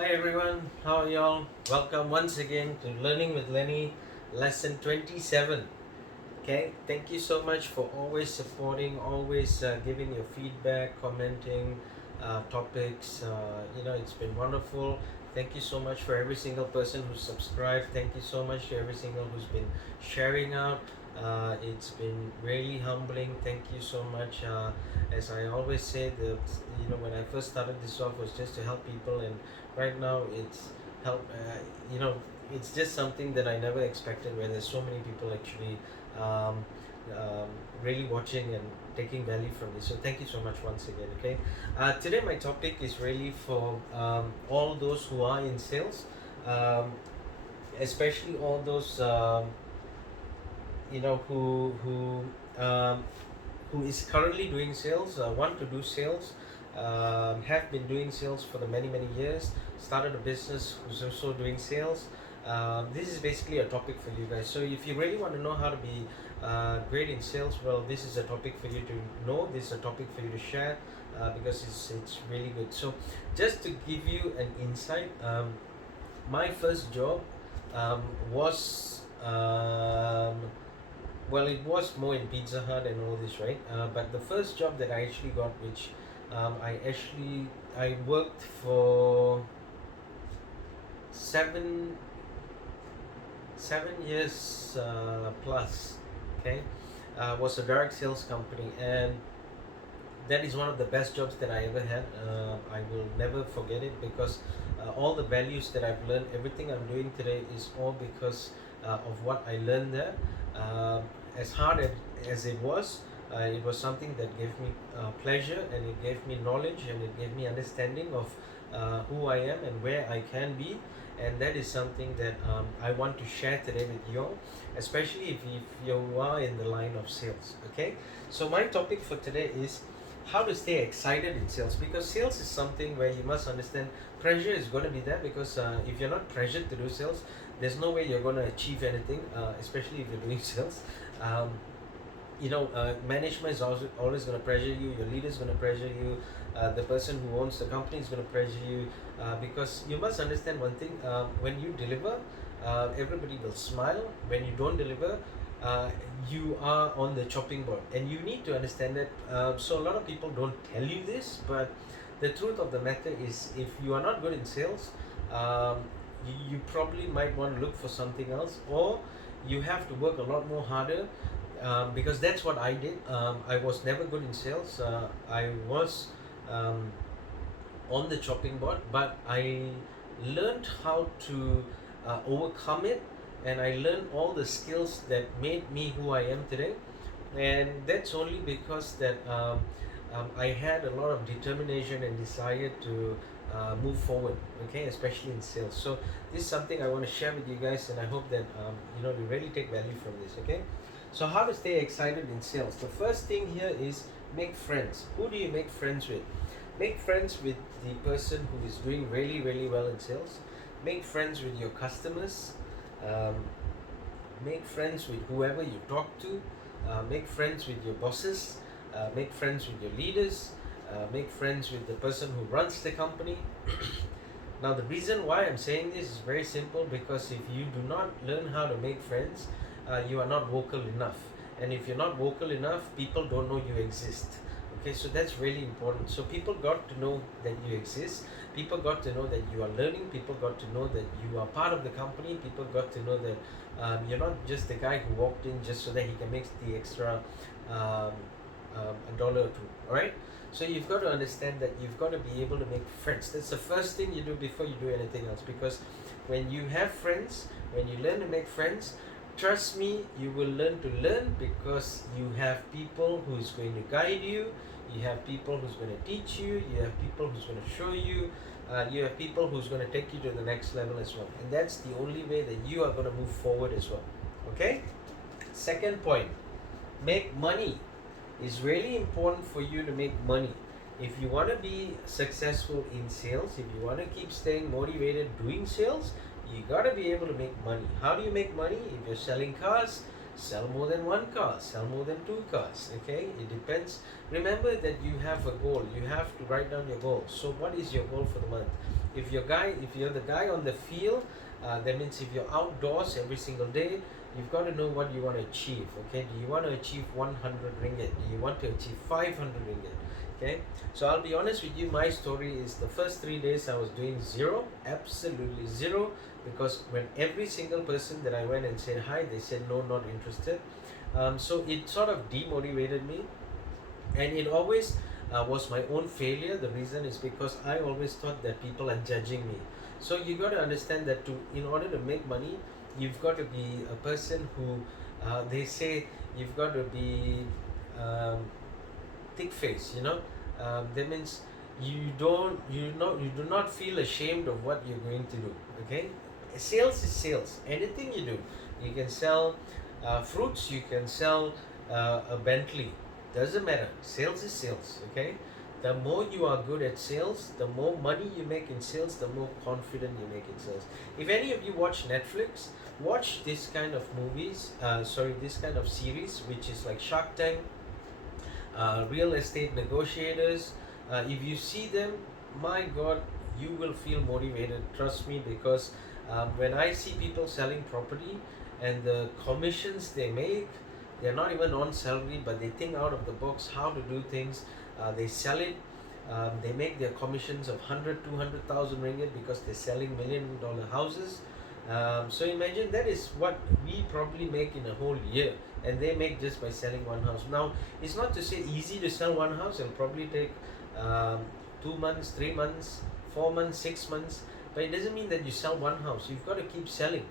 Hi everyone, how are y'all? Welcome once again to Learning with Lenny, lesson 27. Okay, thank you so much for always supporting, always giving your feedback, commenting topics. It's been wonderful. Thank you so much for every single person who's subscribed. Thank you so much to every single who's been sharing out. It's been really humbling. Thank you so much. As I always say, when I first started this off was just to help people, and right now it's help. It's just something that I never expected. Where there's so many people actually um, um, really watching and taking value from this. So thank you so much once again. Okay, today my topic is really for all those who are in sales, um, especially all those who is currently doing sales, want to do sales, have been doing sales for the many years, started a business who's also doing sales. This is basically a topic for you guys. So if you really want to know how to be great in sales, well, this is a topic for you to know. This is a topic for you to share because it's really good. So just to give you an insight, my first job um, was well, it was more in Pizza Hut and all this, right? But the first job that I actually got, which I worked for seven 7 years plus. Okay, was a direct sales company, and that is one of the best jobs that I ever had. I will never forget it because all the values that I've learned, everything I'm doing today is all because of what I learned there. As hard as it was something that gave me pleasure, and it gave me knowledge, and it gave me understanding of who I am and where I can be. And that is something that I want to share today with you all, especially if you are in the line of sales. Okay, so my topic for today is how to stay excited in sales, because sales is something where you must understand pressure is going to be there, because if you're not pressured to do sales, there's no way you're going to achieve anything, especially if you're doing sales. Management is always going to pressure you, your leader is going to pressure you, the person who owns the company is going to pressure you, because you must understand one thing: when you deliver, everybody will smile. When you don't deliver, uh, you are on the chopping board, and you need to understand that. So a lot of people don't tell you this, but the truth of the matter is, if you are not good in sales, you probably might want to look for something else, or you have to work a lot more harder, because that's what I did. I was never good in sales. I was um, on the chopping board, but I learned how to overcome it, and I learned all the skills that made me who I am today. And that's only because that I had a lot of determination and desire to move forward. Okay, especially in sales. So this is something I want to share with you guys, and I hope that you really take value from this. Okay, so how to stay excited in sales? The first thing here is make friends. Who do you make friends with? Make friends with the person who is doing really well in sales. Make friends with your customers. Um, Make friends with whoever you talk to. Make friends with your bosses. Make friends with your leaders. Make friends with the person who runs the company. Now, the reason why I'm saying this is very simple, because if you do not learn how to make friends, you are not vocal enough. And if you're not vocal enough, people don't know you exist. Okay, so that's really important. So people got to know that you exist. People got to know that you are learning. People got to know that you are part of the company. People got to know that you're not just the guy who walked in just so that he can make the extra um, a dollar or two. All right. So you've got to understand that you've got to be able to make friends. That's the first thing you do before you do anything else. Because when you have friends, when you learn to make friends, trust me, you will learn to learn, because you have people who is going to guide you. You have people who's going to teach you. You have people who's going to show you. You have people who's going to take you to the next level as well. And that's the only way that you are going to move forward as well. Okay? Second point, make money. It's really important for you to make money. If you want to be successful in sales, if you want to keep staying motivated doing sales, you got to be able to make money. How do you make money? If you're selling cars, sell more than one car, sell more than two cars. Okay, it depends. Remember that you have a goal. You have to write down your goal. So what is your goal for the month? If you're the guy on the field, that means if you're outdoors every single day, you've got to know what you want to achieve. Okay, do you want to achieve 100 ringgit? Do you want to achieve 500 ringgit? Okay, so I'll be honest with you, my story is the first 3 days I was doing zero, absolutely zero, because when every single person that I went and said hi, they said no, not interested. So it sort of demotivated me, and it always was my own failure. The reason is because I always thought that people are judging me. So you got to understand that in order to make money, you've got to be a person who they say you've got to be um, thick face. That means you do not feel ashamed of what you're going to do. Okay, sales is sales. Anything you do, you can sell fruits, you can sell a Bentley, doesn't matter. Sales is sales. Okay, the more you are good at sales, the more money you make in sales, the more confident you make in sales. If any of you watch Netflix, watch this kind of movies, this kind of series, which is like Shark Tank, real estate negotiators. If you see them, my God, you will feel motivated. Trust me, because when I see people selling property and the commissions they make, they're not even on salary, but they think out of the box how to do things. They sell it. They make their commissions of 100, 200,000 ringgit because they're selling $1 million houses. So imagine that is what we probably make in a whole year, and they make just by selling one house. Now, it's not to say easy to sell one house. It'll probably take 2 months, 3 months, 4 months, 6 months, but it doesn't mean that you sell one house. You've got to keep selling.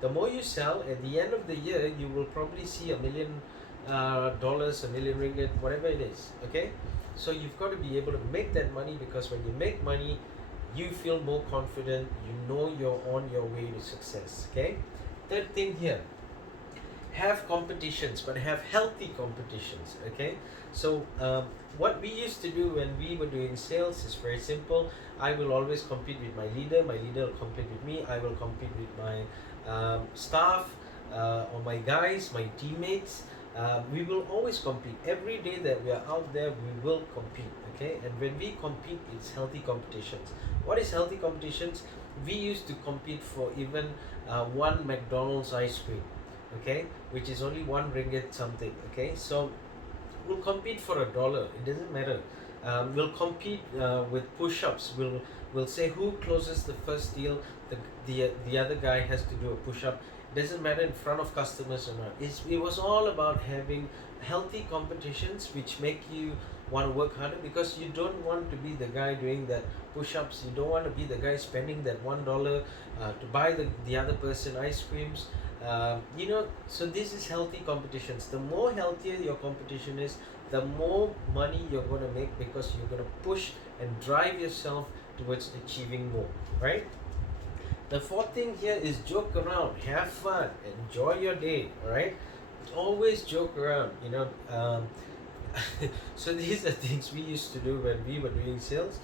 The more you sell, at the end of the year, you will probably see $1 million, $1 million ringgit, whatever it is. Okay, so you've got to be able to make that money, because when you make money, you feel more confident. You know you're on your way to success. Okay. Third thing here, have competitions, but have healthy competitions. Okay, so what we used to do when we were doing sales is very simple. I will always compete with my leader will compete with me, I will compete with my staff, or my guys, my teammates. We will always compete. Every day that we are out there, we will compete. Okay, and when we compete, it's healthy competitions. What is healthy competitions? We used to compete for even one McDonald's ice cream, okay, which is only 1 ringgit something. Okay, so we'll compete for $1. It doesn't matter. We'll compete with push-ups. We'll say who closes the first deal. The other guy has to do a push-up. Doesn't matter in front of customers or not. It was all about having healthy competitions, which make you want to work harder, because you don't want to be the guy doing that push-ups. You don't want to be the guy spending that $1 to buy the other person ice creams. So this is healthy competitions. The more healthier your competition is, the more money you're going to make, because you're going to push and drive yourself towards achieving more, right? The fourth thing here is joke around, have fun, enjoy your day. All right, always joke around. So these are things we used to do when we were doing sales.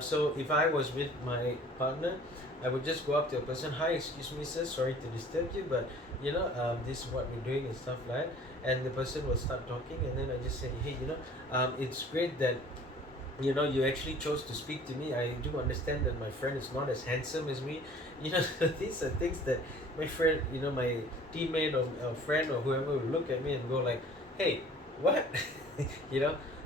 So if I was with my partner, I would just go up to a person, hi, excuse me, sir, sorry to disturb you, but this is what we're doing and stuff like that. And the person will start talking, and then I just say, hey, it's great that you actually chose to speak to me. I do understand that my friend is not as handsome as me. These are things that my friend, my teammate or friend or whoever will look at me and go like, hey, what?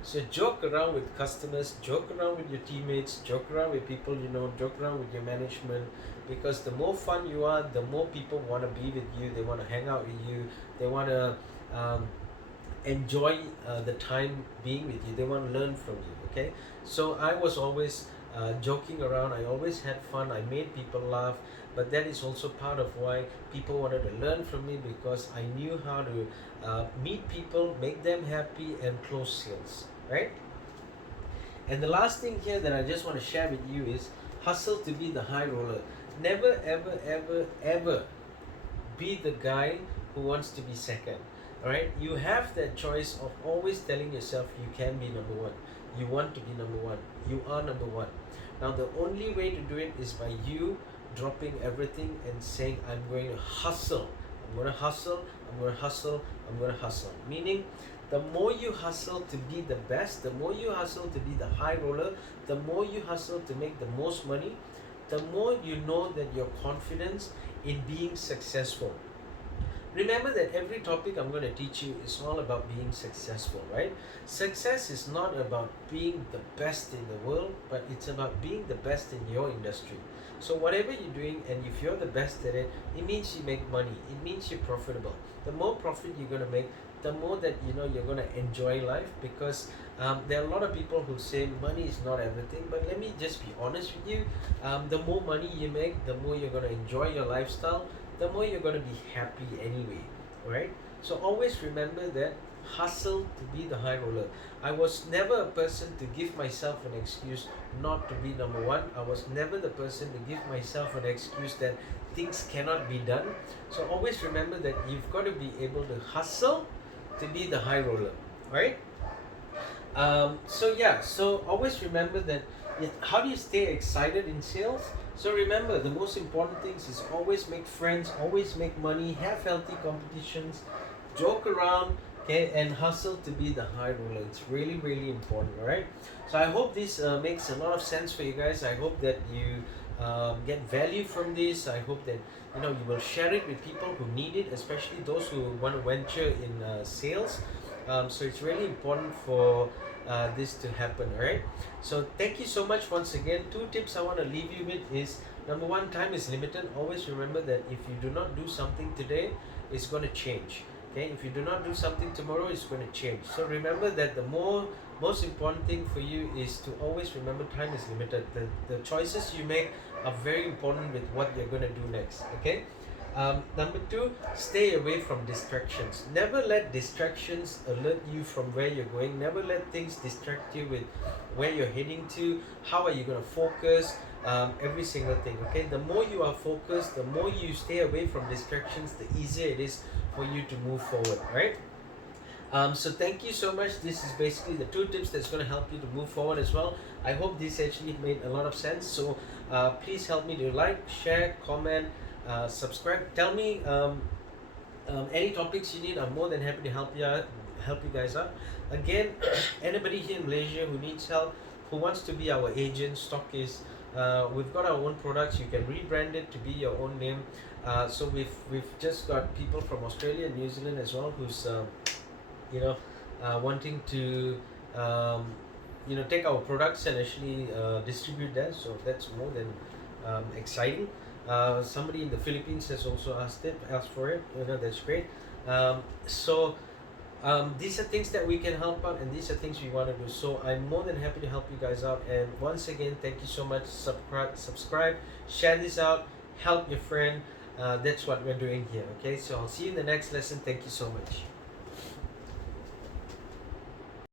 So joke around with customers, joke around with your teammates, joke around with people, joke around with your management, because the more fun you are, the more people want to be with you, they want to hang out with you, they want to enjoy the time being with you, they want to learn from you. Okay, so I was always joking around. I always had fun. I made people laugh, but that is also part of why people wanted to learn from me, because I knew how to meet people, make them happy, and close sales, right? And the last thing here that I just want to share with you is hustle to be the high roller. Never, ever, ever, ever be the guy who wants to be second. All right, you have that choice of always telling yourself you can be number one. You want to be number one. You are number one. Now, the only way to do it is by you dropping everything and saying, I'm going to hustle. I'm going to hustle, I'm going to hustle, I'm going to hustle. Meaning, the more you hustle to be the best, the more you hustle to be the high roller, the more you hustle to make the most money, the more you know that your confidence in being successful. Remember that every topic I'm going to teach you is all about being successful, right? Success is not about being the best in the world, but it's about being the best in your industry. So whatever you're doing, and if you're the best at it, it means you make money. It means you're profitable. The more profit you're going to make, the more that you're going to enjoy life, because there are a lot of people who say money is not everything. But let me just be honest with you. The more money you make, the more you're going to enjoy your lifestyle, the more you're going to be happy anyway, right? So always remember that hustle to be the high roller. I was never a person to give myself an excuse not to be number one. I was never the person to give myself an excuse that things cannot be done. So always remember that you've got to be able to hustle to be the high roller, right? So always remember that. How do you stay excited in sales? So remember, the most important things is always make friends, always make money, have healthy competitions, joke around, okay, and hustle to be the high roller. It's really, really important, all right? So I hope this makes a lot of sense for you guys. I hope that you get value from this. I hope that you will share it with people who need it, especially those who want to venture in sales. So it's really important for this to happen, right? So thank you so much once again. Two tips I want to leave you with is, number one, time is limited. Always remember that if you do not do something today, it's going to change. Okay, if you do not do something tomorrow, it's going to change. So remember that the most important thing for you is to always remember time is limited. The choices you make are very important with what you're going to do next. Okay. Number two, stay away from distractions. Never let distractions alert you from where you're going. Never let things distract you with where you're heading to. How are you going to focus? Every single thing. Okay, the more you are focused, the more you stay away from distractions, the easier it is for you to move forward. Right? So thank you so much. This is basically the two tips that's going to help you to move forward as well. I hope this actually made a lot of sense. So please help me to like, share, comment, subscribe. Tell me any topics you need. I'm more than happy to help you guys out. Again, anybody here in Malaysia who needs help, who wants to be our agent, stockist, we've got our own products. You can rebrand it to be your own name. So we've just got people from Australia and New Zealand as well who's wanting to take our products and actually distribute them. So that's more than exciting. Somebody in the Philippines has also asked for it. That's great. These are things that we can help out, and these are things we want to do. So I'm more than happy to help you guys out. And once again, thank you so much. Subscribe, share this out, help your friend. That's what we're doing here. Okay, so I'll see you in the next lesson. Thank you so much.